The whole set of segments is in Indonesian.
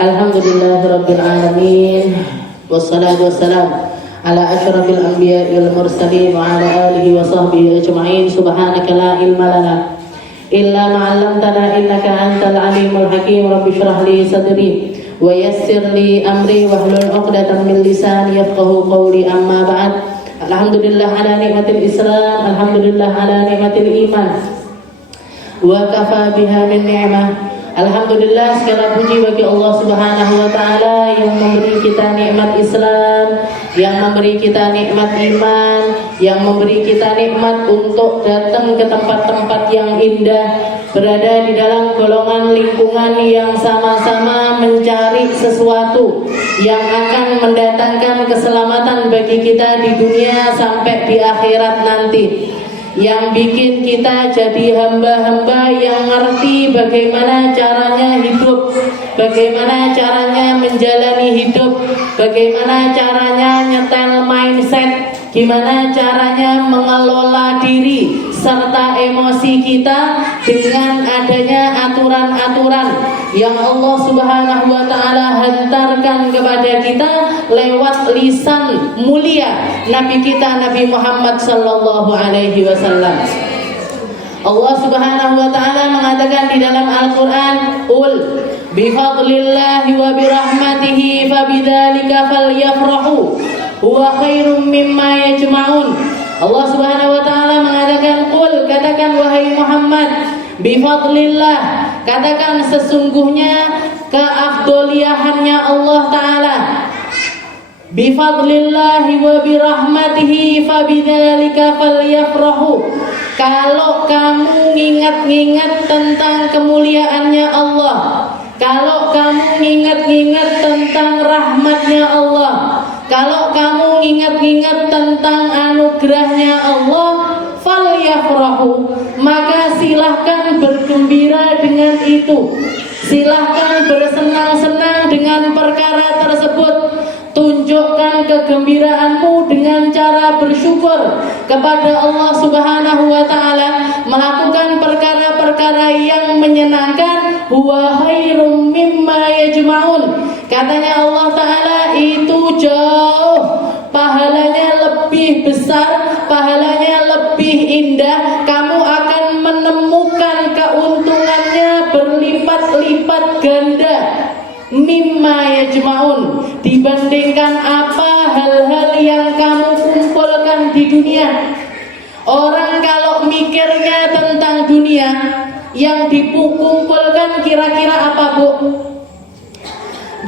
Alhamdulillahirabbil alamin. Wassalatu wassalam ala asyrafil anbiya'i wal mursalin wa ala alihi wa sahbihi ajma'in. Subhanaka la ilma lana illa ma 'allamtana innaka antal alimul hakim. Rabbi shrah li sadri wa yassir li amri wahlul 'uqdatam min lisani yafqahu qawli. Amma ba'd. Alhamdulillah ala nikmatil Islam, alhamdulillah ala nikmatil iman. Wa kafa biha min ni'mah. Alhamdulillah, segala puji bagi Allah Subhanahu wa taala yang memberi kita nikmat Islam, yang memberi kita nikmat iman, yang memberi kita nikmat untuk datang ke tempat-tempat yang indah, berada di dalam golongan lingkungan yang sama-sama mencari sesuatu yang akan mendatangkan keselamatan bagi kita di dunia sampai di akhirat nanti. Yang bikin kita jadi hamba-hamba yang ngerti bagaimana caranya hidup, bagaimana caranya menjalani hidup, bagaimana caranya nyetel mindset, gimana caranya mengelola diri serta emosi kita dengan adanya aturan-aturan yang Allah Subhanahu wa taala hantarkan kepada kita lewat lisan mulia Nabi kita Nabi Muhammad sallallahu alaihi wasallam. Allah Subhanahu wa taala mengatakan di dalam Al-Qur'an, "Qul bi fadlillahi wa bi rahmatihi fabidzalika falyafrahu huwa khairum mimma yajma'un." Allah Subhanahu wa taala mengatakan, "Qul," katakan wahai Muhammad, "bi fadlillah," katakan sesungguhnya keafdoliahannya Allah taala. Bi fadlillahi wa bi rahmatihi fabidzalika falyafrahu. Kalau kamu ngingat-ngingat tentang kemuliaannya Allah, kalau kamu ngingat-ngingat tentang rahmatnya Allah, kalau kamu ingat-ingat tentang anugerahnya Allah, falyafrahu, maka silahkan bergembira dengan itu. Silahkan bersenang-senang dengan perkara tersebut. Tunjukkan kegembiraanmu dengan cara bersyukur kepada Allah Subhanahu wa taala, melakukan perkara-perkara yang menyenangkan. Huwa khairum mimma yajma'un. Katanya Allah taala itu jauh pahalanya lebih besar, pahalanya lebih indah. Kamu akan menemukan keuntungannya berlipat-lipat ganda. Mimma yajma'un, dibandingkan apa hal-hal yang kamu kumpulkan di dunia. Orang kalau mikirnya tentang dunia, yang dikumpulkan kira-kira apa, Bu?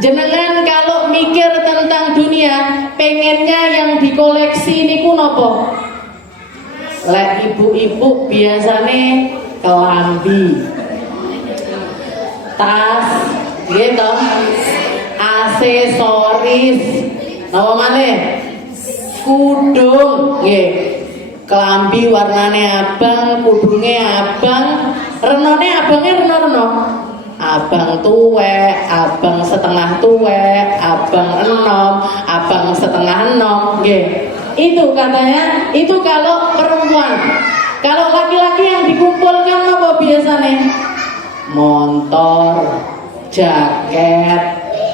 Jenengan kalau mikir tentang dunia, pengennya yang dikoleksi niku nopo? Lek ibu-ibu biasane kelambi, tas, gitu, aksesoris, napa malih? Kudung, nggih. Kelambi warnane abang, kudunge abang, renone abange reno-reno. Abang tuwek, abang setengah tuwek, abang enom, abang setengah enom, nggih. Itu katanya, itu kalau perempuan. Kalau laki-laki yang dikumpulkan apa biasanya? Motor, jaket,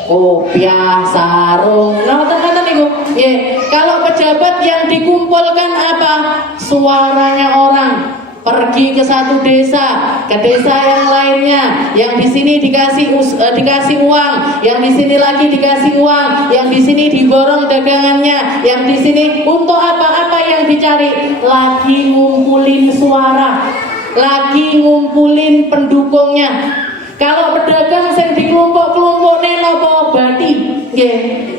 kopiah, sarung. Nah, kata niku. Nggih. Kalau pejabat yang dikumpulkan apa? Suaranya orang. Pergi ke satu desa, ke desa yang lainnya, yang di sini dikasih uang, yang di sini lagi dikasih uang, yang di sini diborong dagangannya, yang di sini untuk apa-apa yang dicari, lagi ngumpulin suara, lagi ngumpulin pendukungnya. Kalau pedagang yang dikelompok-kelompokne napa bati, nggih.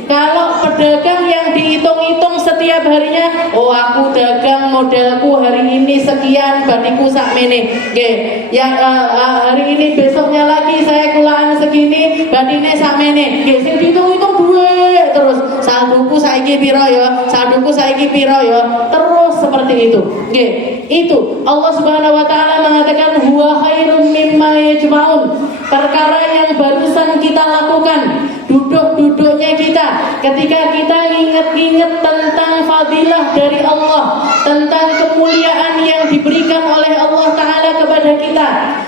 Kalau pedagang yang dihitung-hitung setiap harinya, oh aku dagang modalku hari ini sekian, batiku sakmene, nggih. Yang hari ini besoknya lagi saya kulaan segini, batine sakmene, nggih. Sing dihitung-hitung duit terus. Saldoku saiki piro ya? Saldoku saiki piro ya? Terus seperti itu, nggih. Itu Allah Subhanahu wa taala mengatakan huwa khairum mimma yajma'un. Perkara yang barusan kita lakukan, duduk-duduknya kita, ketika kita ingat-ingat tentang fadilah dari Allah, tentang kemuliaan yang diberikan oleh Allah Ta'ala kepada kita,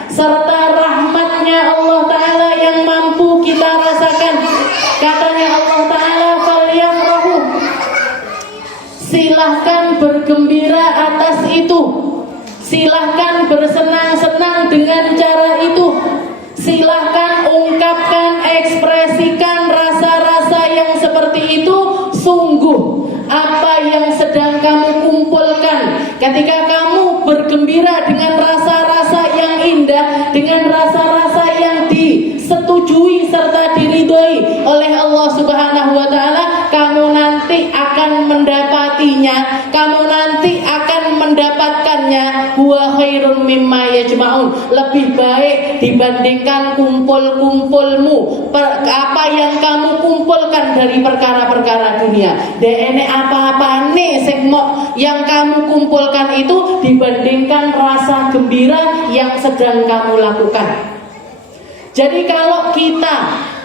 serta rahmatnya Allah Ta'ala yang mampu kita rasakan Katanya Allah Ta'ala, falyafrahu, silahkan bergembira atas itu, silahkan bersenang-senang dengan cara itu, silahkan ungkapkan, ekspresikan rasa-rasa yang seperti itu. Sungguh apa yang sedang kamu kumpulkan ketika kamu bergembira dengan rasa-rasa yang indah, dengan rasa-rasa yang disetujui serta diridhoi oleh Allah Subhanahu wa Ta'ala, kamu nanti akan mendapatinya, kamu nanti akan mendapatkannya. Huwa khairun mimma yajma'un, lebih baik dibandingkan kumpul-kumpulmu, apa yang kamu kumpulkan dari perkara-perkara dunia. Dene apa-apa nih segmo yang kamu kumpulkan itu dibandingkan rasa gembira yang sedang kamu lakukan. Jadi kalau kita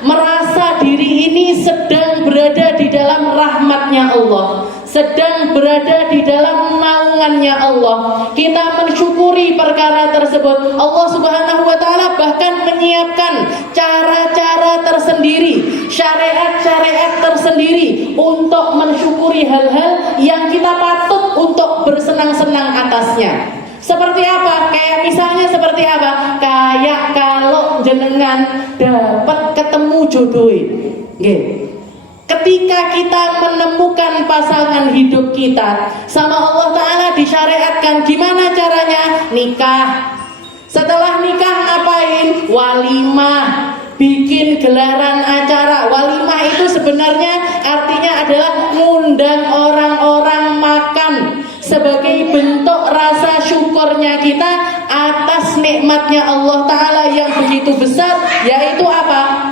merasa diri ini sedang berada di dalam rahmatnya Allah, sedang berada di dalam naungannya Allah, kita mensyukuri perkara tersebut. Allah Subhanahu wa Ta'ala bahkan menyiapkan cara-cara tersendiri, syariat-syariat tersendiri untuk mensyukuri hal-hal yang kita patut untuk bersenang-senang atasnya. Seperti apa? Kayak misalnya seperti apa? Kayak kalau jenengan dapat ketemu jodoh. Ketika kita menemukan pasangan hidup kita, sama Allah Ta'ala disyariatkan gimana caranya? Nikah. Setelah nikah ngapain? Walimah. Bikin gelaran acara. Walimah itu sebenarnya artinya adalah ngundang orang-orang makan sebagai bentuk rasa syukurnya kita atas nikmatnya Allah Ta'ala yang begitu besar, yaitu apa?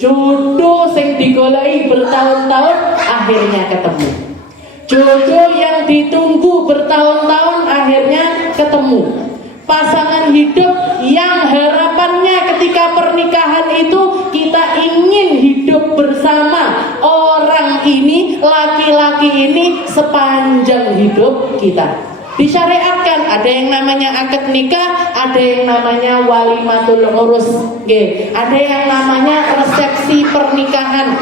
Jodoh sing digolai bertahun-tahun akhirnya ketemu. Jodoh yang ditunggu bertahun-tahun akhirnya ketemu. Pasangan hidup yang harapannya ketika pernikahan itu kita ingin hidup bersama orang ini, laki-laki ini sepanjang hidup kita. Disyariatkan, ada yang namanya akad nikah, ada yang namanya walimatul urus, ada yang namanya resepsi pernikahan.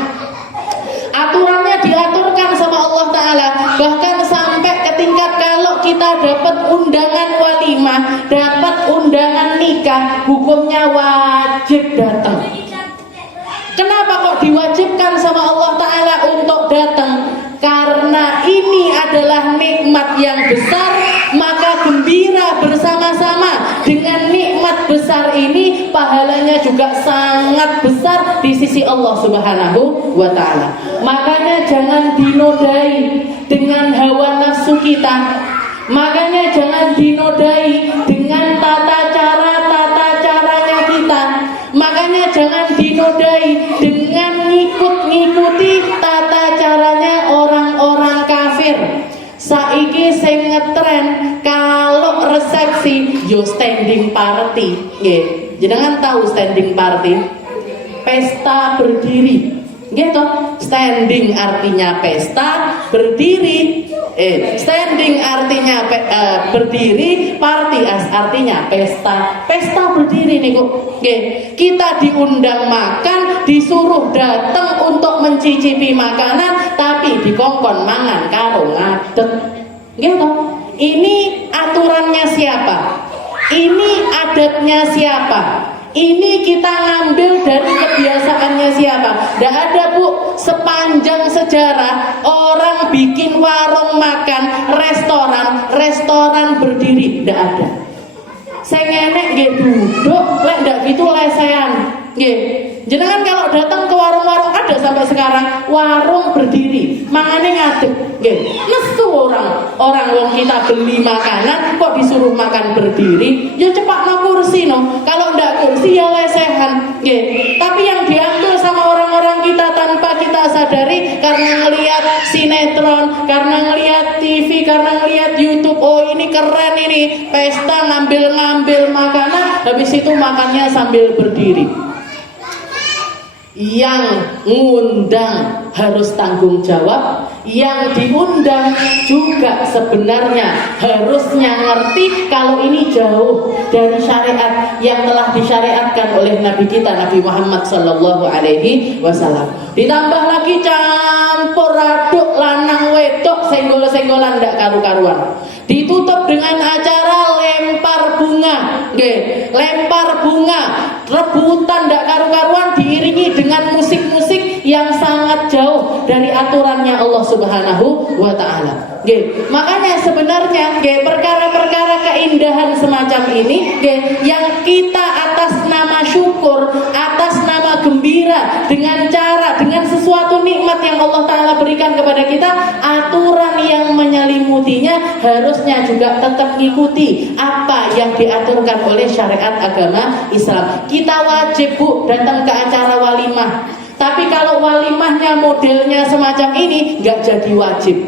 Aturannya diaturkan sama Allah Ta'ala, bahkan sampai ke tingkat kalau kita dapat undangan walimah, dapat undangan nikah, hukumnya wajib datang. Kenapa kok diwajibkan sama Allah Ta'ala untuk datang? Karena ini adalah nikmat yang besar, maka gembira bersama-sama dengan nikmat besar ini, pahalanya juga sangat besar di sisi Allah Subhanahu wa Ta'ala. Makanya jangan dinodai dengan hawa nafsu kita, makanya jangan dinodai dengan tata caranya kita, makanya jangan dinodai dengan ngikuti tata caranya orang-orang kafir. Saiki sing ngetren kalau resepsi yo standing party. Nggih, jenengan tahu standing party? Pesta berdiri. Nggih toh? Standing artinya pesta, berdiri. Standing artinya berdiri, party artinya pesta. Pesta berdiri niku. Nggih, kita diundang makan, disuruh datang untuk mencicipi makanan, tapi dikongkon mangan karo ngadeg. Nggih toh? Ini aturannya siapa? Ini adatnya siapa? Ini kita ngambil dari kebiasaannya siapa? Tidak ada bu, sepanjang sejarah orang bikin warung makan, restoran berdiri, tidak ada. Saya ngenek nggih duduk, lek ndak gitu lesehan. Nggih. Jenengan kalau datang ke warung-warung ada sampai sekarang warung berdiri, mangane ngadeg. Nggih. Nesu orang wong kita beli makanan kok disuruh makan berdiri, ya cepat no kursi no. Kalau ndak kursi ya lesehan. Nggih. Tapi yang diambil sama orang-orang kita tanpa kita sadari karena ngelihat sinetron, karena ngelihat TV, karena ngelihat YouTube. Oh ini keren ini, pesta ngambil makanan, habis itu makannya sambil berdiri. yang ngundang harus tanggung jawab, yang diundang juga sebenarnya harusnya ngerti kalau ini jauh dari syariat yang telah disyariatkan oleh Nabi kita Nabi Muhammad sallallahu alaihi wasallam. Ditambah lagi campur aduk lanang wedok senggol-senggolan ndak karu-karuan. Ditutup dengan acara lempar bunga, lempar bunga, rebutan ndak karu-karuan diiringi dengan musik-musik yang sangat jauh dari aturannya Allah Subhanahu wa taala. Makanya sebenarnya perkara-perkara keindahan semacam ini yang kita atas nama syukur, atas nama gembira dengan sesuatu nikmat yang Allah taala berikan kepada kita, aturan yang menyelimutinya harusnya juga tetap ikuti apa yang diaturkan oleh syariat agama Islam. Kita wajib Bu datang ke acara walimah. Tapi kalau walimahnya modelnya semacam ini nggak jadi wajib.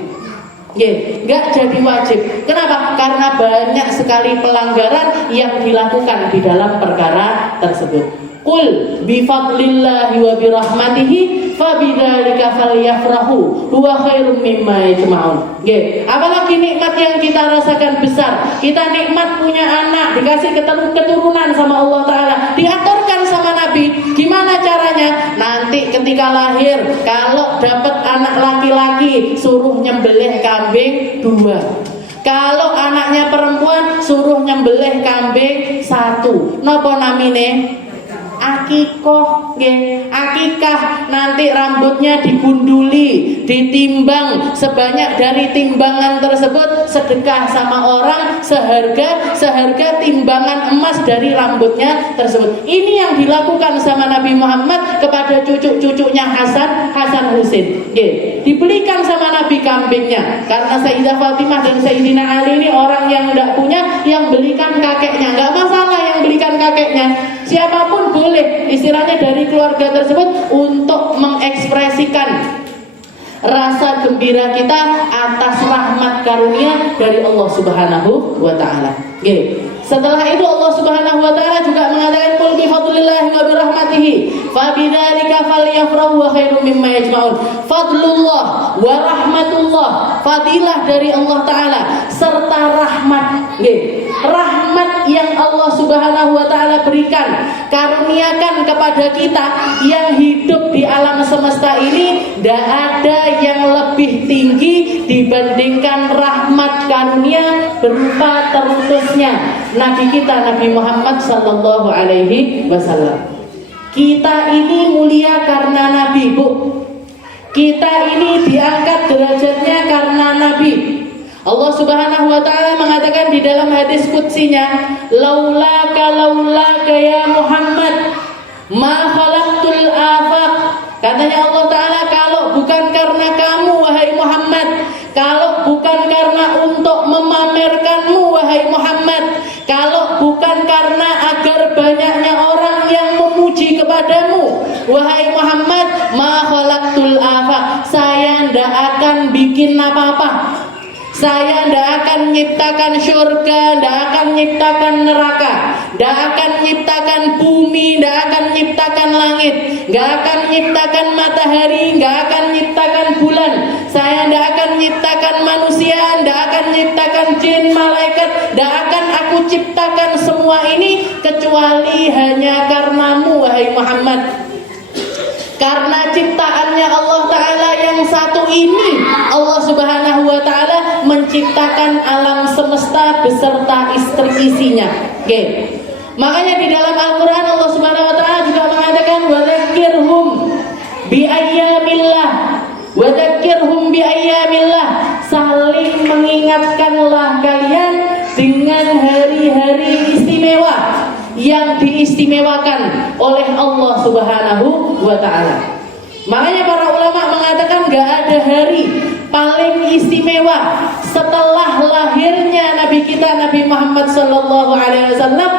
Nggak jadi wajib. Kenapa? Karena banyak sekali pelanggaran yang dilakukan di dalam perkara tersebut. Qul bifadlillahi wa birahmatihi fabidzalika falyafrahu huwa khairum mimma yajma'un. Apalagi nikmat yang kita rasakan besar. Kita nikmat punya anak, dikasih keturunan sama Allah taala, diaturkan sama Nabi. Gimana caranya? Nanti ketika lahir, kalau dapat anak laki-laki suruh nyembelih kambing 2. Kalau anaknya perempuan suruh nyembelih kambing 1. Napa namine? Akikoh, akikah. Nanti rambutnya digunduli, ditimbang sebanyak dari timbangan tersebut, sedekah sama orang seharga timbangan emas dari rambutnya tersebut. Ini yang dilakukan sama Nabi Muhammad kepada cucu-cucunya Hasan Husain. Dibelikan sama Nabi kambingnya karena Sayyidah Fatimah dan Sayyidina Ali ini orang yang tidak punya, yang belikan kakeknya. Nggak masalah yang belikan kakeknya, siapapun boleh, istilahnya dari keluarga tersebut, untuk mengekspresikan rasa gembira kita atas rahmat karunia dari Allah Subhanahu wa taala. Setelah itu Allah Subhanahu wa taala juga mengatakan qul bi fadlillahi wa bi rahmatihi fabidzalika falyafrahu wa khairum mimma yajma'un. Fadlullah wa rahmatullah, fadilah dari Allah taala serta rahmat. Rahmat yang Allah Subhanahu wa taala berikan, karuniakan kepada kita yang hidup di alam semesta ini, tidak ada yang lebih tinggi dibandingkan rahmat karunia berupa terutusnya Nabi kita Nabi Muhammad sallallahu alaihi wasallam. Kita ini mulia karena Nabi, Bu. Kita ini diangkat derajatnya karena Nabi. Allah Subhanahu wa taala mengatakan di dalam hadis qudsinya, laulaka ya Muhammad ma khalaqtul afaq. Katanya Allah taala, kalau bukan karena kamu wahai Muhammad, kalau bukan karena untuk memamerkanmu wahai Muhammad, kalau bukan karena agar banyaknya orang yang memuji kepadamu wahai Muhammad, ma khalaqtul afaq, saya tidak akan bikin apa-apa. Saya tidak akan menciptakan surga, tidak akan menciptakan neraka, tidak akan menciptakan bumi, tidak akan menciptakan langit, tidak akan menciptakan matahari, tidak akan menciptakan bulan. Saya tidak akan menciptakan manusia, tidak akan menciptakan jin, malaikat, tidak akan aku ciptakan semua ini kecuali hanya karenamu wahai Muhammad. Karena ciptaannya Allah Ta'ala yang satu ini, Allah Subhanahu wa Ta'ala menciptakan alam semesta beserta istri-isinya. Makanya di dalam Al-Quran Allah Subhanahu wa Ta'ala juga mengatakan wadzakirhum biayyamillah, wadzakirhum biayyamillah, saling mengingatkanlah kalian dengan hari-hari istimewa yang diistimewakan oleh Allah Subhanahu wa ta'ala. Makanya para ulama mengatakan gak ada hari paling istimewa setelah lahirnya Nabi kita Nabi Muhammad sallallahu alaihi wasallam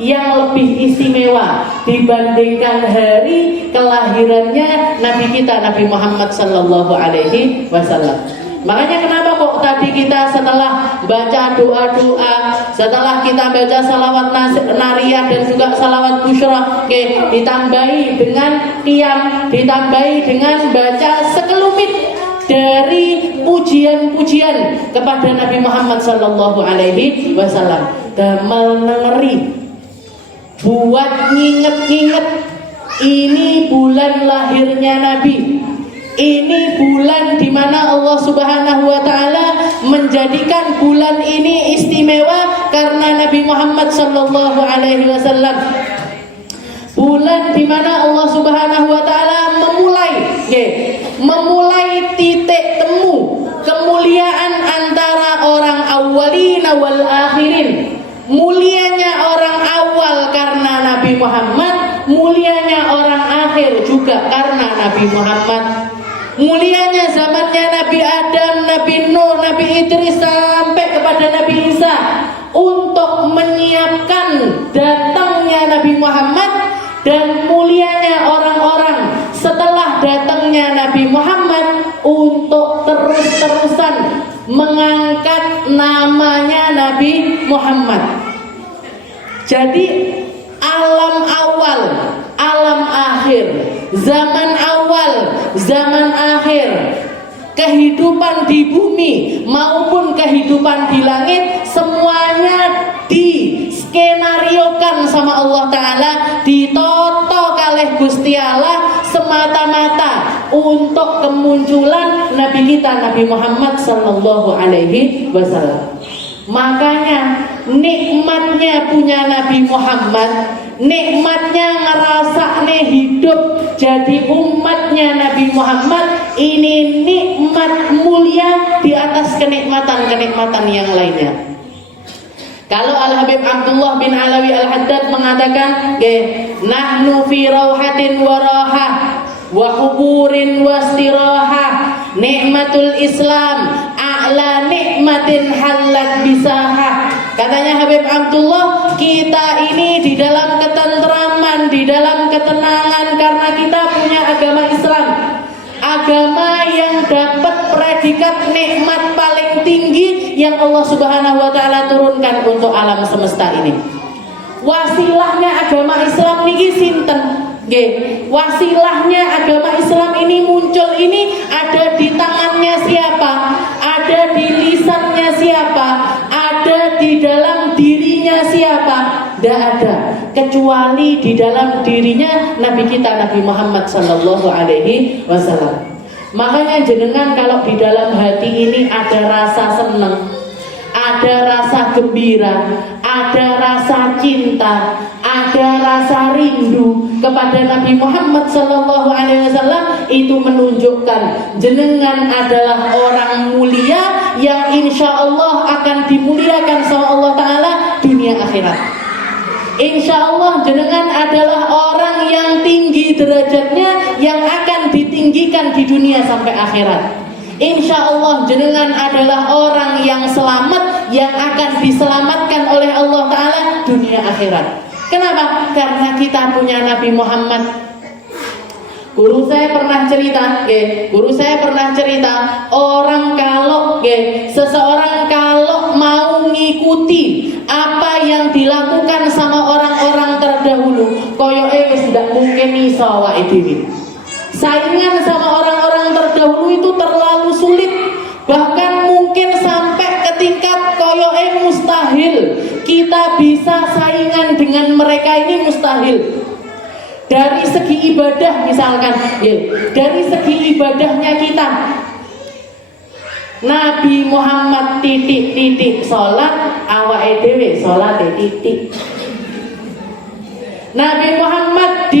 yang lebih istimewa dibandingkan hari kelahirannya Nabi kita Nabi Muhammad sallallahu alaihi wasallam. Makanya kenapa kok tadi kita setelah baca doa-doa, setelah kita baca salawat nariyah dan juga salawat busyra, ditambahi dengan qiyam, ditambahi dengan baca sekelumit dari pujian-pujian kepada Nabi Muhammad sallallahu alaihi wasallam. Damel ngeri buat nginget-nginget ini bulan lahirnya Nabi. Ini bulan di mana Allah Subhanahu wa taala menjadikan bulan ini istimewa karena Nabi Muhammad sallallahu alaihi wasallam. Bulan di mana Allah Subhanahu wa taala memulai titik temu kemuliaan antara orang awwalina wal akhirin. Mulianya orang awal karena Nabi Muhammad, mulianya orang akhir juga karena Nabi Muhammad. Mulianya zamannya Nabi Adam, Nabi Nuh, Nabi Idris sampai kepada Nabi Isa untuk menyiapkan datangnya Nabi Muhammad, dan mulianya orang-orang setelah datangnya Nabi Muhammad untuk terus-terusan mengangkat namanya Nabi Muhammad. Jadi alam awal, alam akhir, zaman awal, zaman akhir, kehidupan di bumi maupun kehidupan di langit, semuanya diskenariokan sama Allah Ta'ala, ditoto kalih Gusti Allah semata-mata untuk kemunculan Nabi kita Nabi Muhammad sallallahu alaihi wasallam. Makanya nikmatnya punya Nabi Muhammad, nikmatnya ngerasakne hidup jadi umatnya Nabi Muhammad, ini nikmat mulia di atas kenikmatan-kenikmatan yang lainnya. Kalau Al-Habib Abdullah bin Alawi Al-Haddad mengatakan, nahnu fi rauhatin wa rahah wa huburin wa istirahah, nikmatul Islam a'la nikmatin halat bisahah. Katanya Habib Abdullah, kita ini di dalam ketentraman, di dalam ketenangan karena kita punya agama Islam, agama yang dapat predikat nikmat paling tinggi yang Allah Subhanahu wa taala turunkan untuk alam semesta ini. Wasilahnya agama Islam niki sinten? Wasilahnya agama Islam ini muncul ini ada di tangannya siapa? Ada di lisannya siapa? Ada di dalam dirinya siapa? Tidak ada, kecuali di dalam dirinya Nabi kita Nabi Muhammad sallallahu alaihi wasallam. Makanya jenengan kalau di dalam hati ini ada rasa senang, ada rasa gembira, ada rasa cinta, ada rasa rindu kepada Nabi Muhammad sallallahu alaihi wasallam, itu menunjukkan jenengan adalah orang mulia yang insya Allah akan dimuliakan sama Allah Ta'ala dunia akhirat. Insya Allah jenengan adalah orang yang tinggi derajatnya, yang akan ditinggikan di dunia sampai akhirat. Insya Allah jenengan adalah orang yang selamat, yang akan diselamatkan oleh Allah Ta'ala dunia akhirat. Kenapa? Karena kita punya Nabi Muhammad. Guru saya pernah cerita, orang kalau seseorang kalau mau ngikuti apa yang dilakukan sama orang-orang terdahulu, koyoke wis ndak mungkin iso awake dhewe. Saingan sama orang-orang terdahulu itu terlalu sulit, bahkan mungkin sampai ke tingkat koyoke mustahil kita bisa saingan dengan mereka, ini mustahil. Dari segi ibadah misalkan, dari segi ibadahnya kita, Nabi Muhammad titik-titik sholat, awake dhewe sholat titik. Nabi Muhammad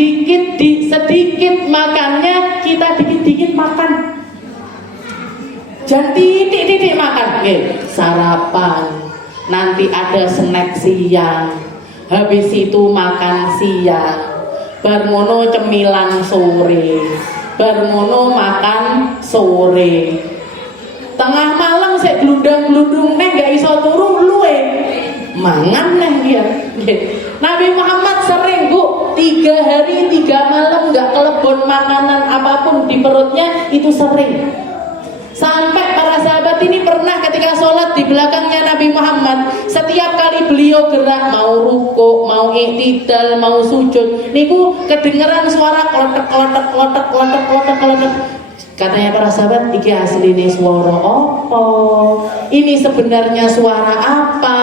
sedikit makannya, kita dikit-dikit makan. Jangan titik-titik makan, sarapan, nanti ada snack siang, habis itu makan siang, barmono cemilan sore, barmono makan sore, tengah malam saya glundang-glundung neng gak iso turu luwe mangan neng dia. Nabi Muhammad sering 3 hari 3 malam gak kelebon makanan apapun di perutnya, itu sering. Sampai para sahabat sahabat ini pernah ketika sholat di belakangnya Nabi Muhammad, setiap kali beliau gerak mau rukuk, mau iktidal, mau sujud, niku kedengeran suara klotek klotek klotek klotek klotek klotek. Katanya para sahabat, iki asline suara apa? Ini sebenarnya suara apa?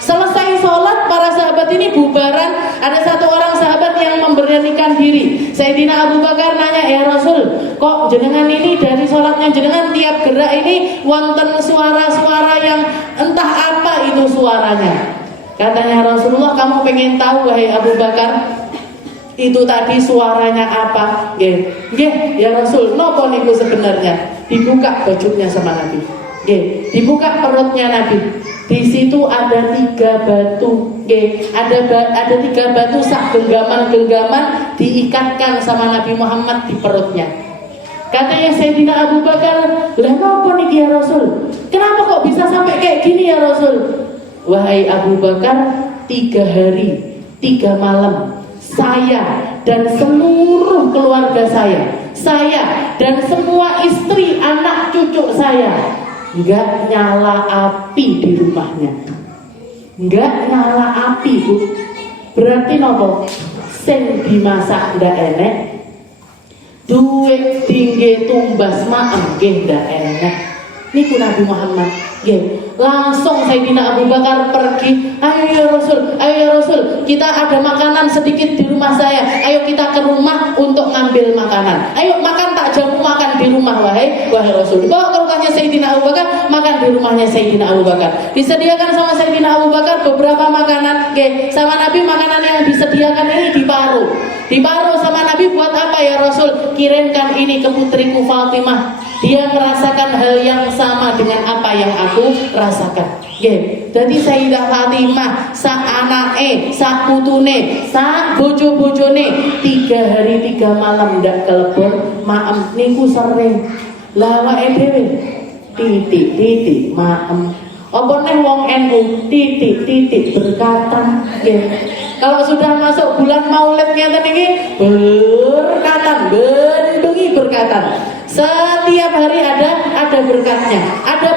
Selesai sholat, para sahabat ini bubaran. Ada satu orang sahabat yang memberanikan diri. Sayyidina Abu Bakar nanya, ya Rasul, kok jenengan ini dari sholatnya jenengan tiap gerak ini wonten suara-suara yang entah apa itu suaranya. Katanya Rasulullah, kamu pengen tahu wahai Abu Bakar, itu tadi suaranya apa? Nggih, ya Rasul, nopo niku sebenarnya? Dibuka bajunya sama Nabi. Nggih, dibuka perutnya Nabi. Di situ ada 3 batu. Nggih, ada 3 batu sak genggaman-genggaman diikatkan sama Nabi Muhammad di perutnya. Katanya Sayyidina Abu Bakar, "Lah nopo niki ya Rasul? Kenapa kok bisa sampai kayak gini ya Rasul?" Wahai Abu Bakar, 3 hari, 3 malam saya dan seluruh keluarga saya dan semua istri, anak, cucu saya nggak nyala api di rumahnya. Nggak nyala api, Bu. Berarti nopo? Sing dimasak ndak enek, duit tinggi tumbas maem nggih ndak enek. Niku Nabi Muhammad. Langsung Sayyidina Abu Bakar pergi. Ayo ya Rasul, kita ada makanan sedikit di rumah saya. Ayo kita ke rumah untuk ngambil makanan. Ayo makan, tak jamu makan di rumah wahai Rasul. Bawa ke rumahnya Sayyidina Abu Bakar, makan di rumahnya Sayyidina Abu Bakar. Disediakan sama Sayyidina Abu Bakar beberapa makanan. Sama Nabi makanan yang disediakan ini diparuh sama Nabi buat apa ya Rasul? Kirimkan ini ke putriku Fatimah. Dia merasakan hal yang sama dengan apa yang aku rasakan. Jadi Sayyidah Fatimah sak anake, sak putune, sak bojo-bojone 3 hari 3 malam ndak kelebon maem niku sering. Lah awake dhewe titik maem. Apa neh wong NU titik berkatan. Kalau sudah masuk bulan Maulid ngeten iki berkatan, bengi berkatan. Setiap hari ada berkatnya, ada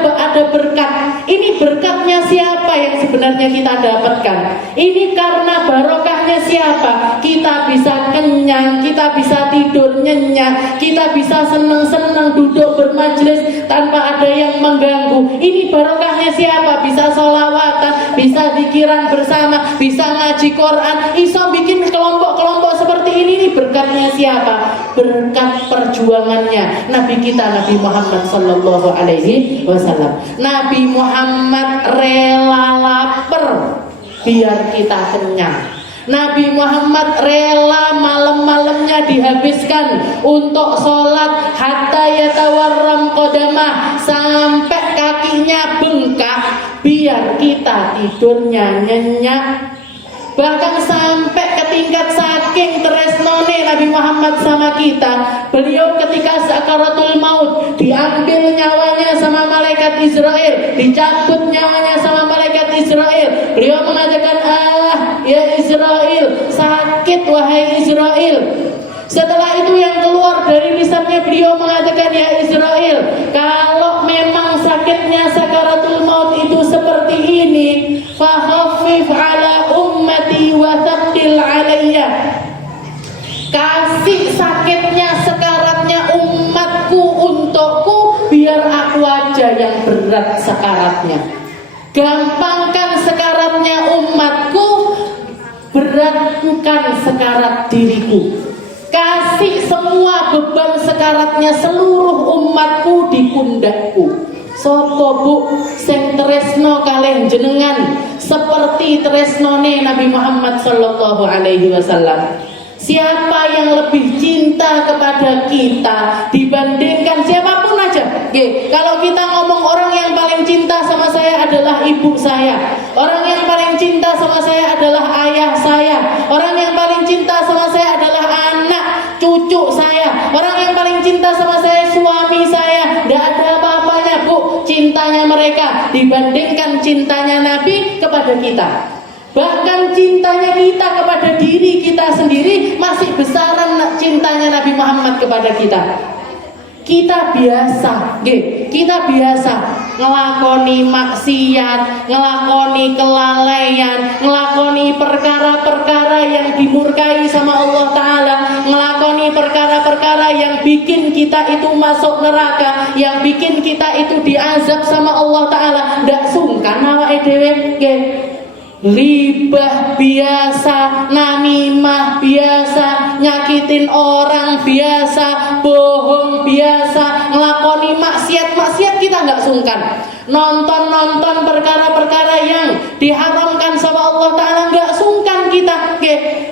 berkat. Ini berkatnya siapa yang sebenarnya kita dapatkan? Ini karena barokahnya siapa? Kita bisa kenyang, kita bisa tidur nyenyak, kita bisa senang-senang duduk bermajlis tanpa ada yang mengganggu. Ini barokahnya siapa? Bisa sholawatan, bisa zikiran bersama, bisa ngaji Quran, iso bikin kelompok-kelompok seperti ini berkatnya siapa? Berkat perjuangannya Nabi kita, Nabi Muhammad sallallahu alaihi wasallam. Nabi Muhammad rela lapar biar kita kenyang. Nabi Muhammad rela malam-malamnya dihabiskan untuk sholat hatta yatawarram qadamah, sampai kakinya bengkak biar kita tidurnya nyenyak. Bahkan sampai ke tingkat saking tresnone Nabi Muhammad sama kita, beliau ketika sakaratul maut diambil nyawanya sama malaikat Israel, dicabut nyawanya sama malaikat Israel. Beliau mengatakan, ya Israel, sakit wahai Israel. Setelah itu yang keluar dari lisannya beliau mengatakan, ya Israel, kalau memang sakitnya sakaratul maut itu seperti ini, fahaffif ala ummati wa taqdil alayya. Kasih sakitnya, sekaratnya umatku untukku, biar aku aja yang berat sekaratnya. Gampangkan sekaratnya umatku, beratkan sekarat diriku. Kasih semua beban sekaratnya seluruh umatku di pundakku. Sopo Bu sing tresno kalih jenengan seperti tresnone Nabi Muhammad sallallahu alaihi wasallam? Siapa yang lebih cinta kepada kita dibandingkan siapapun aja? Kalau kita ngomong orang yang paling cinta sama saya adalah ibu saya, orang yang paling cinta sama saya adalah ayah saya, orang yang paling cinta sama saya adalah anak cucu saya, orang yang paling cinta sama saya suami saya. Tidak ada apa-apanya Bu cintanya mereka dibandingkan cintanya Nabi kepada kita. Bahkan cintanya kita kepada diri kita sendiri masih besaran cintanya Nabi Muhammad kepada kita. Kita biasa ngelakoni maksiat, ngelakoni kelalaian, ngelakoni perkara-perkara yang dimurkai sama Allah Ta'ala, ngelakoni perkara-perkara yang bikin kita itu masuk neraka, yang bikin kita itu diazab sama Allah Ta'ala. Ndak sungkan awake dhewe nggih. Ribah biasa, namimah biasa, nyakitin orang biasa, bohong biasa, ngelakoni maksiat kita nggak sungkan. Nonton perkara-perkara yang diharamkan sama Allah Ta'ala nggak sungkan kita.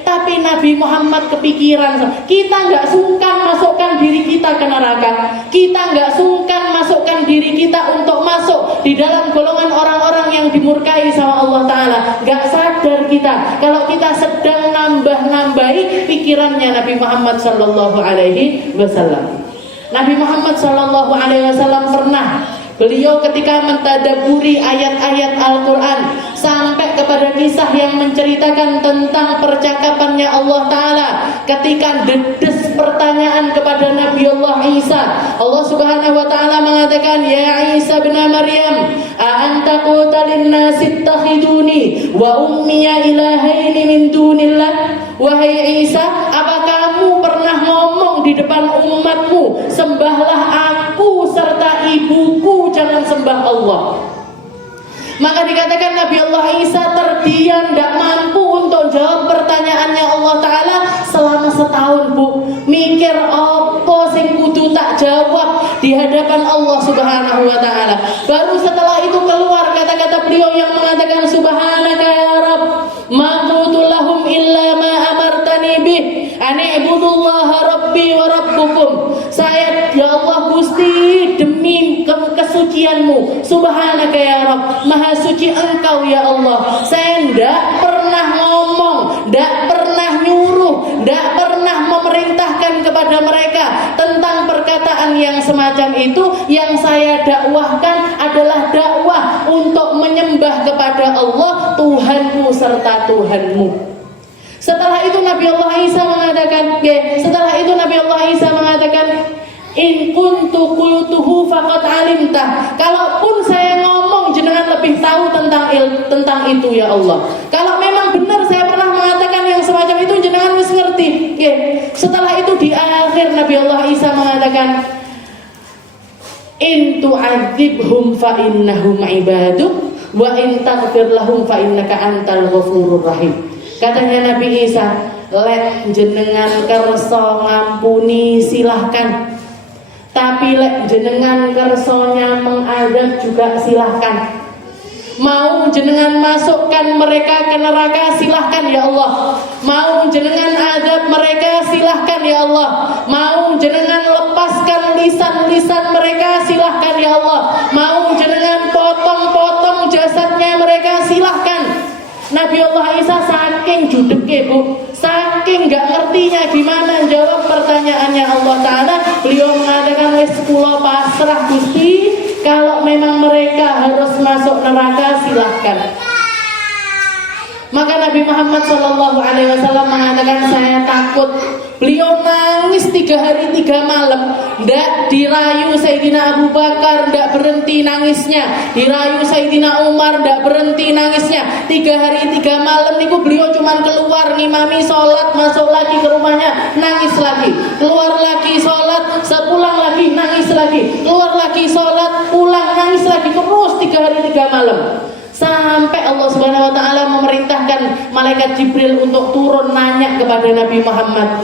Tapi Nabi Muhammad kepikiran, kita nggak sungkan masukkan diri kita ke neraka, kita nggak sungkan masukkan diri kita untuk masuk di dalam golongan orang-orang yang dimurkai sama Allah Ta'ala. Gak sadar kita kalau kita sedang nambahi pikirannya Nabi Muhammad Sallallahu Alaihi Wasallam. Nabi Muhammad Sallallahu Alaihi Wasallam pernah, beliau ketika mentadaburi ayat-ayat Al-Quran sampai kepada kisah yang menceritakan tentang percakapannya Allah Ta'ala ketika dedes pertanyaan kepada Nabi Allah Isa. Allah Subhanahu Wa Ta'ala mengatakan, Ya Isa bin Maryam, a'anta qulta linnasi ittakhiduni wa ummiya ilahaini min dunillah. Wahai Isa, apa kamu pernah ngomong di depan umatmu, sembahlah aku serta ibuku, jangan sembah Allah? Maka dikatakan Nabi Allah Isa terdiam, tidak mampu untuk jawab pertanyaannya Allah Ta'ala selama setahun, Bu. Mikir apa sing kudu tak jawab di hadapan Allah Subhanahu Wa Ta'ala. Baru setelah itu keluar kata-kata beliau yang mengatakan, Subhanaka ya Rabb, ma qultu lahum illa ma amartani bih, ani'budullaha rabbi wa rabbukum. Saya, ya Allah Gusti, demi kesucianmu, Subhanaka ya Rabb, Maha suci Engkau ya Allah, saya tidak pernah ngomong, tidak pernah nyuruh, tidak pernah memerintahkan kepada mereka tentang perkataan yang semacam itu. Yang saya dakwahkan adalah dakwah untuk menyembah kepada Allah, Tuhanmu serta Tuhanmu. Setelah itu Nabi Allah Isa mengatakan, In kuntu qultuhu faqad alimtah. Kalaupun saya ngomong, jenengan lebih tahu tentang itu ya Allah. Kalau memang benar saya pernah mengatakan yang semacam itu, jenengan wis ngerti. Setelah itu di akhir Nabi Allah Isa mengatakan, In tu'adzibhum fa innahum ibaduk wa in taghfir lahum fa innaka antal ghafurur rahim. Katanya Nabi Isa, lek jenengan kersa ngampuni silahkan, tapi lek jenengan kersonya mengadab juga silahkan. Mau jenengan masukkan mereka ke neraka, silahkan ya Allah. Mau jenengan adab mereka, silahkan ya Allah. Mau jenengan lepaskan lisan-lisan mereka, silahkan ya Allah. Mau jenengan potong-potong jasadnya mereka, silahkan. Nabi Allah Isa saking judeke, Bu, saking gak ngertinya gimana jawab pertanyaannya Allah Ta'ala, beliau mengatakan, wis kula pasrah Gusti, kalau memang mereka harus masuk neraka silahkan. Maka Nabi Muhammad SAW mengatakan, saya takut. Beliau nangis 3 hari 3 malam. Ndak dirayu Sayyidina Abu Bakar, ndak berhenti nangisnya. Dirayu Sayyidina Umar, ndak berhenti nangisnya. 3 hari 3 malam niku beliau cuman keluar ngimami sholat, masuk lagi ke rumahnya, nangis lagi. Keluar lagi sholat, sepulang lagi nangis lagi. Keluar lagi sholat, pulang nangis lagi. Terus 3 hari 3 malam. Sampai Allah Subhanahu Wa Ta'ala memerintahkan malaikat Jibril untuk turun nanya kepada Nabi Muhammad.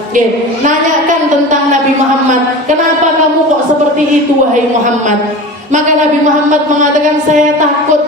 Nanyakan tentang Nabi Muhammad, kenapa kamu kok seperti itu wahai Muhammad? Maka Nabi Muhammad mengatakan, saya takut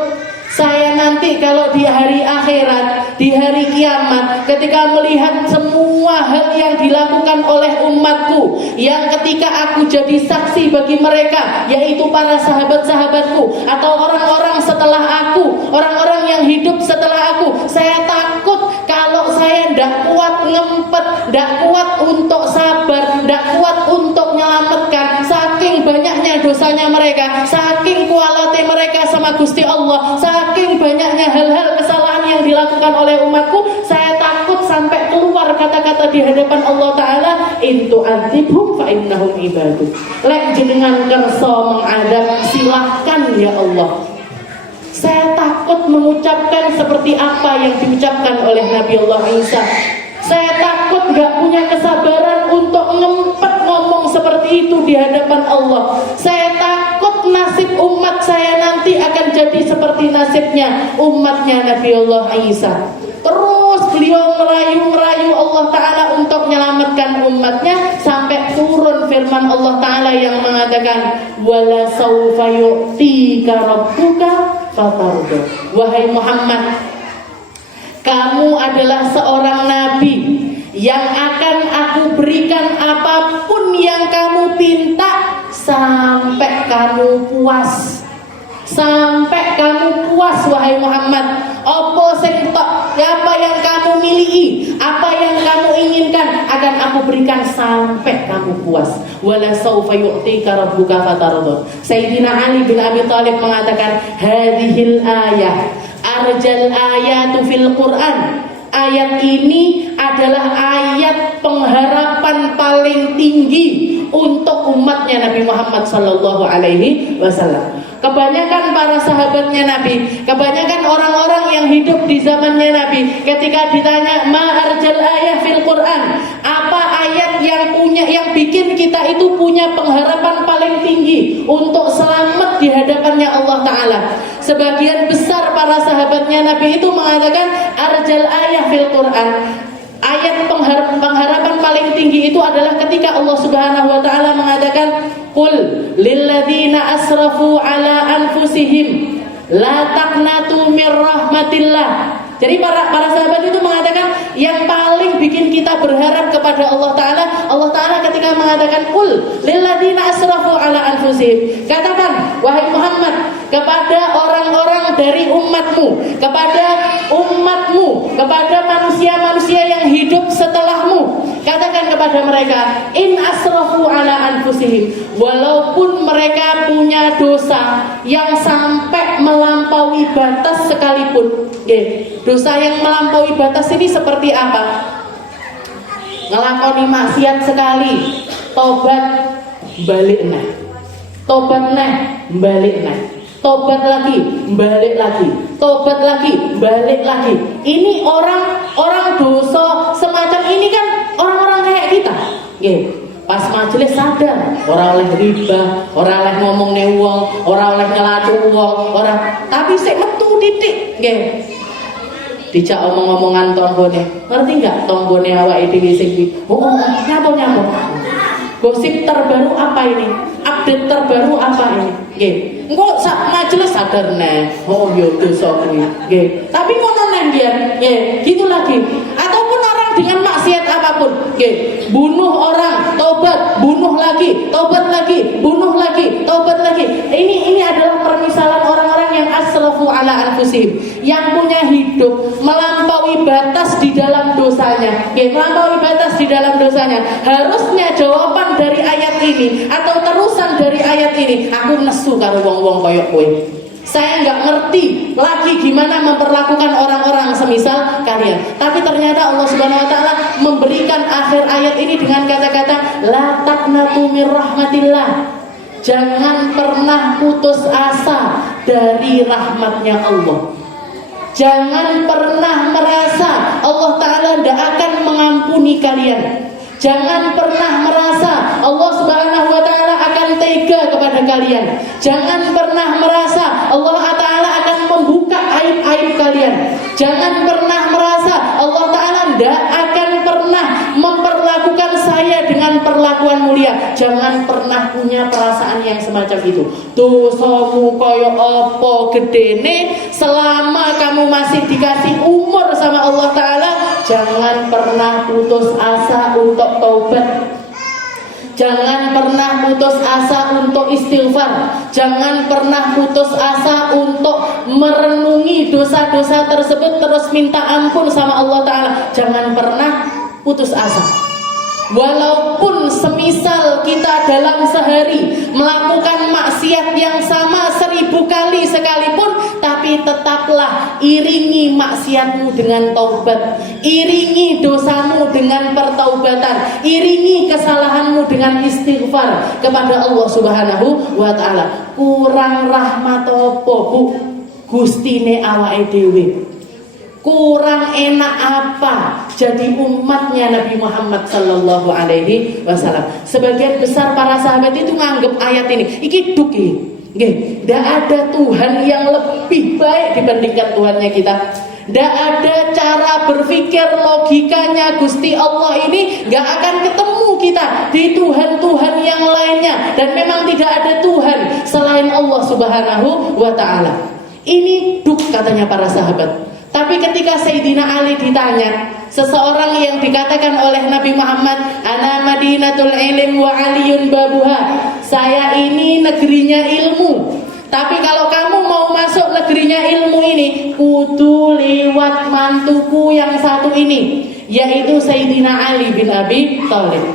saya nanti kalau di hari akhirat, di hari kiamat, ketika melihat semua hal yang dilakukan oleh umatku, yang ketika aku jadi saksi bagi mereka, yaitu para sahabat-sahabatku atau orang-orang setelah aku, orang-orang yang hidup setelah aku, saya takut kalau saya tidak kuat ngempet, tidak kuat untuk sabar, tidak kuat untuk menyelamatkan, saking banyaknya dosanya mereka, saking kualate mereka sama Gusti Allah, saking banyaknya hal-hal kesalahan yang dilakukan oleh umatku, saya takut sampai keluar kata-kata berkata di hadapan Allah Ta'ala, in tu'adzibhum fa innahum ibadu. Lek jenengan kersa mengadab, silahkan ya Allah. Saya takut mengucapkan seperti apa yang diucapkan oleh Nabi Allah Isa. Saya takut gak punya kesabaran untuk ngempet ngomong seperti itu di hadapan Allah. Saya takut nasib umat saya nanti akan jadi seperti nasibnya umatnya Nabi Allah Isa. Terus beliau merayu Allah Ta'ala untuk menyelamatkan umatnya, sampai turun firman Allah Ta'ala yang mengatakan, wala sawfa yu'tika rabbuka fatarda. Wahai Muhammad, kamu adalah seorang nabi yang akan aku berikan apapun yang kamu pinta sampai kamu puas. Sampai kamu puas wahai Muhammad. Apa sing tok, apa yang kamu miliki, apa yang kamu inginkan akan aku berikan sampai kamu puas. Wala sawfa yu'tika rabbuka fatarda. Sayyidina Ali bin Abi Thalib mengatakan, hadhil ayah arjal ayatu fil Quran. Ayat ini adalah ayat pengharapan paling tinggi untuk umatnya Nabi Muhammad sallallahu alaihi wasallam. Kebanyakan para sahabatnya Nabi, kebanyakan orang-orang yang hidup di zamannya Nabi, ketika ditanya ma arjal ayat fil Quran, apa ayat yang bikin kita itu punya pengharapan paling tinggi untuk selamat di hadapannya Allah Ta'ala, sebagian besar para sahabatnya Nabi itu mengatakan arjal ayat fil Quran. Ayat pengharapan paling tinggi itu adalah ketika Allah Subhanahu wa Ta'ala mengatakan, qul lilladzina asrafu ala anfusihim la taqnatu mir rahmatillah. Jadi para sahabat itu mengatakan yang paling bikin kita berharap kepada Allah Ta'ala ketika mengatakan qul lilladzina asrafu ala anfusihim. Katakan wahai Muhammad kepada orang-orang dari umatmu, kepada manusia-manusia yang hidup setelahmu, katakan kepada mereka, in asrafu ala anfusihim, walaupun mereka punya dosa yang sampai melampaui batas sekalipun. Dosa yang melampaui batas ini seperti apa? Ngelakoni maksiat sekali, tobat balik nah, tobat nah balik nah, tobat lagi balik lagi, tobat lagi balik lagi. Ini orang dosa semacam ini kan orang-orang kayak kita. Pas majelis sadar, orang oleh riba, orang oleh ngomong wong, orang oleh nyelacu wong, orang tapi sik metu titik. Dijak omong-omongan tonggone, ngerti nggak tonggone awake dhewe sing kuwi? Nyapa. Gosip terbaru apa ini? Update terbaru apa ini? Engko sak majelis sadar neh. Oh yo dosa kuwi. Tapi ngono neh biar. Gitu lagi. Ataupun orang dengan maksiat apapun, bunuh orang, tobat, bunuh lagi, tobat lagi, bunuh lagi, tobat lagi. Ini adalah permisalan orang-orang yang asrafu ala anfusihim, yang punya hidup melampaui batas di dalam dosanya. Melampaui batas di dalam dosanya. Harusnya jawaban dari ayat ini atau terusan dari ayat ini, aku nesu karo wong-wong koyok kowe. Saya nggak ngerti lagi gimana memperlakukan orang-orang semisal kalian. Tapi ternyata Allah Subhanahu Wa Taala memberikan akhir ayat ini dengan kata-kata la taqnatu mir rahmatillah. Jangan pernah putus asa dari rahmatnya Allah. Jangan pernah merasa Allah Ta'ala tidak akan mengampuni kalian. Jangan pernah merasa Allah Subhanahu Wa Ta'ala akan tega kepada kalian. Jangan pernah merasa Allah Ta'ala akan membuka aib-aib kalian. Jangan pernah merasa Allah Ta'ala tidak akan pernah memperlakukan saya dengan perlakuan mulia. Jangan pernah punya perasaan yang semacam itu. Dosamu koyo opo gedene, selama kamu masih dikasih umur sama Allah Ta'ala, jangan pernah putus asa untuk taubat. Jangan pernah putus asa untuk istighfar. Jangan pernah putus asa untuk merenungi dosa-dosa tersebut, terus minta ampun sama Allah Ta'ala. Jangan pernah putus asa. Walaupun semisal kita dalam sehari melakukan maksiat yang sama 1000 kali sekalipun, tapi Tapi tetaplah iringi maksiatmu dengan taubat, iringi dosamu dengan pertaubatan, iringi kesalahanmu dengan istighfar kepada Allah Subhanahu wa ta'ala. Kurang rahmat apa Bu gustine awake dhewe? Kurang enak apa jadi umatnya Nabi Muhammad sallallahu alaihi wasallam? Sebagian besar para sahabat itu nganggep ayat ini iki duk iki. Nggih, ndak ada Tuhan yang lebih baik dibandingkan Tuhannya kita. Ndak ada cara berpikir logikanya Gusti Allah ini nggak akan ketemu kita di Tuhan-Tuhan yang lainnya, dan memang tidak ada Tuhan selain Allah Subhanahu wa ta'ala. Ini duk katanya para sahabat. Tapi ketika Sayyidina Ali ditanya, seseorang yang dikatakan oleh Nabi Muhammad, ana madinatul ilm wa aliyun babuha, saya ini negerinya ilmu, tapi kalau kamu mau masuk negerinya ilmu ini kudu lewat mantuku yang satu ini, yaitu Sayyidina Ali bin Abi Thalib.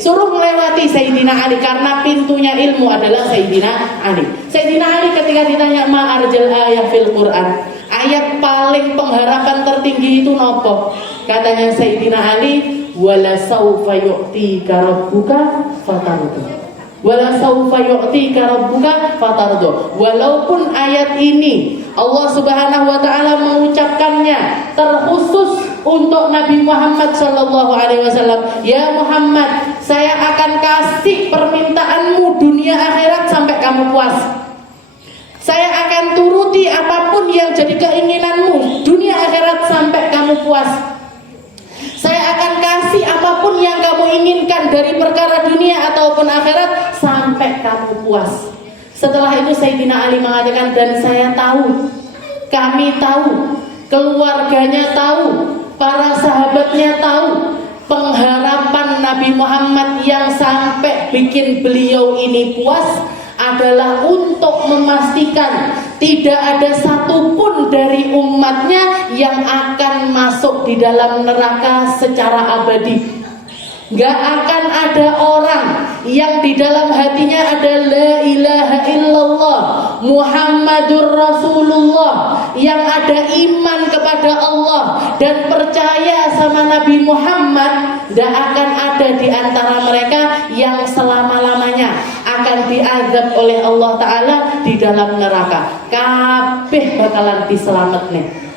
Suruh melewati Sayyidina Ali karena pintunya ilmu adalah Sayyidina Ali. Sayyidina Ali ketika ditanya ma'arjal ayah fil Quran, ayat paling pengharapan tertinggi itu nopo? Katanya Sayyidina Ali, wala saufa yu'tika rabbuka fatardu. Wala saufa yu'tika rabbuka fatardu. Walaupun ayat ini Allah Subhanahu wa ta'ala mengucapkannya terkhusus untuk Nabi Muhammad sallallahu alaihi wasallam. Ya Muhammad, saya akan kasih permintaanmu dunia akhirat sampai kamu puas. Saya akan turuti apapun yang jadi keinginanmu dunia akhirat sampai kamu puas. Saya akan kasih apapun yang kamu inginkan dari perkara dunia ataupun akhirat sampai kamu puas. Setelah itu Sayyidina Ali mengatakan, dan saya tahu, kami tahu, keluarganya tahu, para sahabatnya tahu, pengharapan Nabi Muhammad yang sampai bikin beliau ini puas adalah untuk memastikan tidak ada satupun dari umatnya yang akan masuk di dalam neraka secara abadi. Gak akan ada orang yang di dalam hatinya ada la ilaha illallah Muhammadur Rasulullah, yang ada iman kepada Allah dan percaya sama Nabi Muhammad. Gak akan ada di antara mereka yang selama-lamanya akan diazab oleh Allah Ta'ala di dalam neraka. Kabeh bakalan diselamatkan.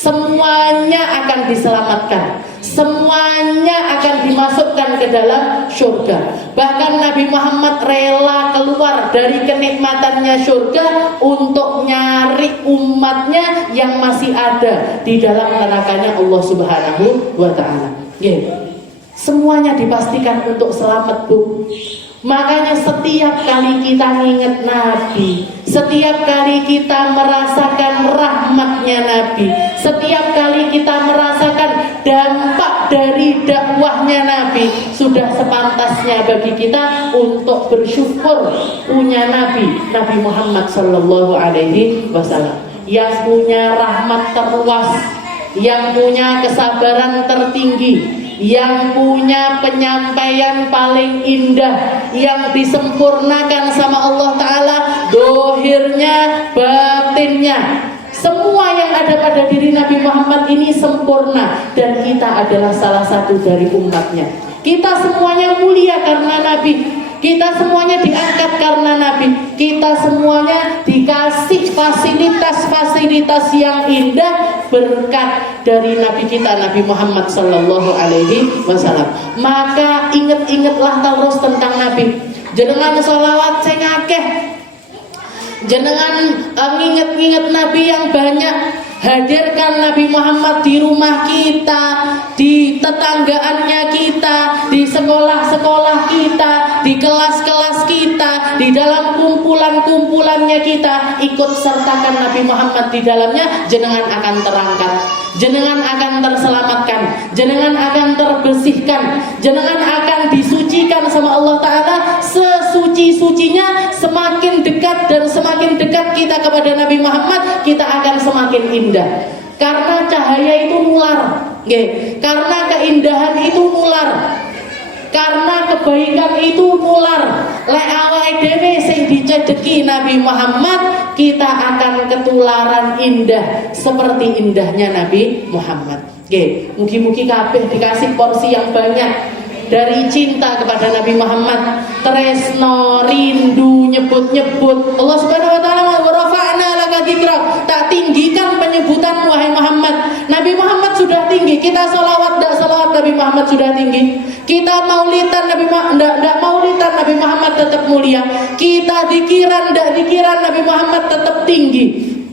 Semuanya akan diselamatkan, semuanya akan dimasukkan ke dalam surga. Bahkan Nabi Muhammad rela keluar dari kenikmatannya surga untuk nyari umatnya yang masih ada di dalam nerakanya Allah Subhanahu wa ta'ala. Semuanya dipastikan untuk selamat, Bu. Makanya setiap kali kita ingat Nabi, setiap kali kita merasakan rahmatnya Nabi, setiap kali kita merasakan dampak dari dakwahnya Nabi, sudah sepantasnya bagi kita untuk bersyukur punya Nabi Muhammad sallallahu alaihi wasallam, yang punya rahmat terluas, yang punya kesabaran tertinggi, yang punya penyampaian paling indah, yang disempurnakan sama Allah Ta'ala dohirnya, batinnya. Semua yang ada pada diri Nabi Muhammad ini sempurna, dan kita adalah salah satu dari umatnya. Kita semuanya mulia karena Nabi, kita semuanya diangkat karena Nabi, kita semuanya dikasih fasilitas-fasilitas yang indah berkat dari Nabi kita Nabi Muhammad sallallahu alaihi wasallam. Maka ingat-ingatlah terus tentang Nabi. Jenengan sholawat sing akeh, jenengan nginget-nginget Nabi yang banyak. Hadirkan Nabi Muhammad di rumah kita, di tetanggaannya kita, di sekolah-sekolah kita, di kelas-kelas kita, di dalam kumpulan-kumpulannya kita. Ikut sertakan Nabi Muhammad di dalamnya, jenengan akan terangkat, jenengan akan terselamatkan, jenengan akan terbersihkan, jenengan akan disucikan sama Allah Ta'ala sesuci-sucinya. Semakin dekat dan semakin dekat kita kepada Nabi Muhammad, kita akan semakin indah. Karena cahaya itu nular, karena keindahan itu nular, karena kebaikan itu nular. Lek awake dhewe sing dicedeki Nabi Muhammad, kita akan ketularan indah seperti indahnya Nabi Muhammad. Oke, mugi-mugi kabeh dikasih porsi yang banyak dari cinta kepada Nabi Muhammad, tresno, rindu, nyebut-nyebut. Allah Subhanahu wa taala wa rafa'na laka dzikrak, tak tinggikan penyebutan wahai Muhammad. Nabi Muhammad sudah tinggi, kita salawat enggak salawat Nabi Muhammad sudah tinggi. Kita maulidan Nabi Muhammad enggak maulidan Nabi Muhammad tetap mulia. Kita zikiran enggak zikiran Nabi Muhammad tetap tinggi.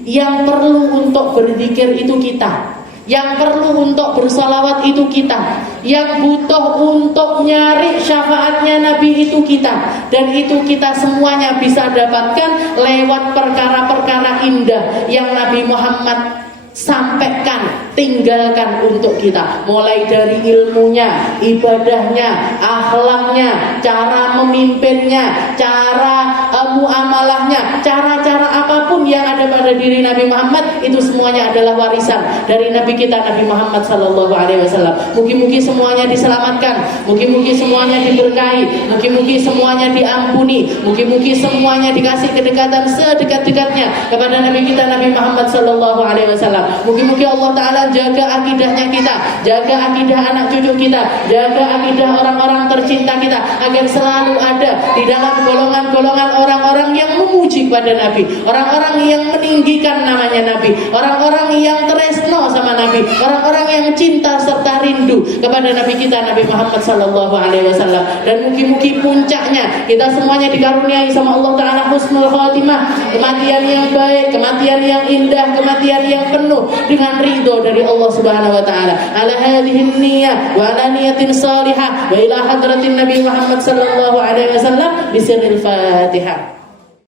Yang perlu untuk berzikir itu kita. Yang perlu untuk bersalawat itu kita. Yang butuh untuk nyari syafaatnya Nabi itu kita. Dan itu kita semuanya bisa dapatkan lewat perkara-perkara indah yang Nabi Muhammad sampaikan, tinggalkan untuk kita. Mulai dari ilmunya, ibadahnya, akhlaknya, cara memimpinnya, cara muamalahnya, cara-cara apapun yang ada pada diri Nabi Muhammad, itu semuanya adalah warisan dari Nabi kita Nabi Muhammad sallallahu alaihi wasallam. Mugi-mugi semuanya diselamatkan, mugi-mugi semuanya diberkahi, mugi-mugi semuanya diampuni, mugi-mugi semuanya dikasih kedekatan sedekat-dekatnya kepada Nabi kita Nabi Muhammad sallallahu alaihi wasallam. Mugi-mugi Allah Ta'ala jaga akidahnya kita, jaga akidah anak cucu kita, jaga akidah orang-orang tercinta kita, agar selalu ada di dalam golongan-golongan orang-orang yang memuji kepada Nabi, orang-orang yang meninggikan namanya Nabi, orang-orang yang tresno sama Nabi, orang-orang yang cinta serta rindu kepada Nabi kita Nabi Muhammad sallallahu alaihi wasallam. Dan mugi-mugi puncaknya kita semuanya dikaruniai sama Allah Ta'ala husnul khatimah, kematian yang baik, kematian yang indah, kematian yang penuh dengan ridho dari Allah Subhanahu wa taala. Ala hadhihi niyyah wa ala niyatin salihah wa ila hadratin Nabi Muhammad sallallahu alaihi wasallam bi sirril Fatihah.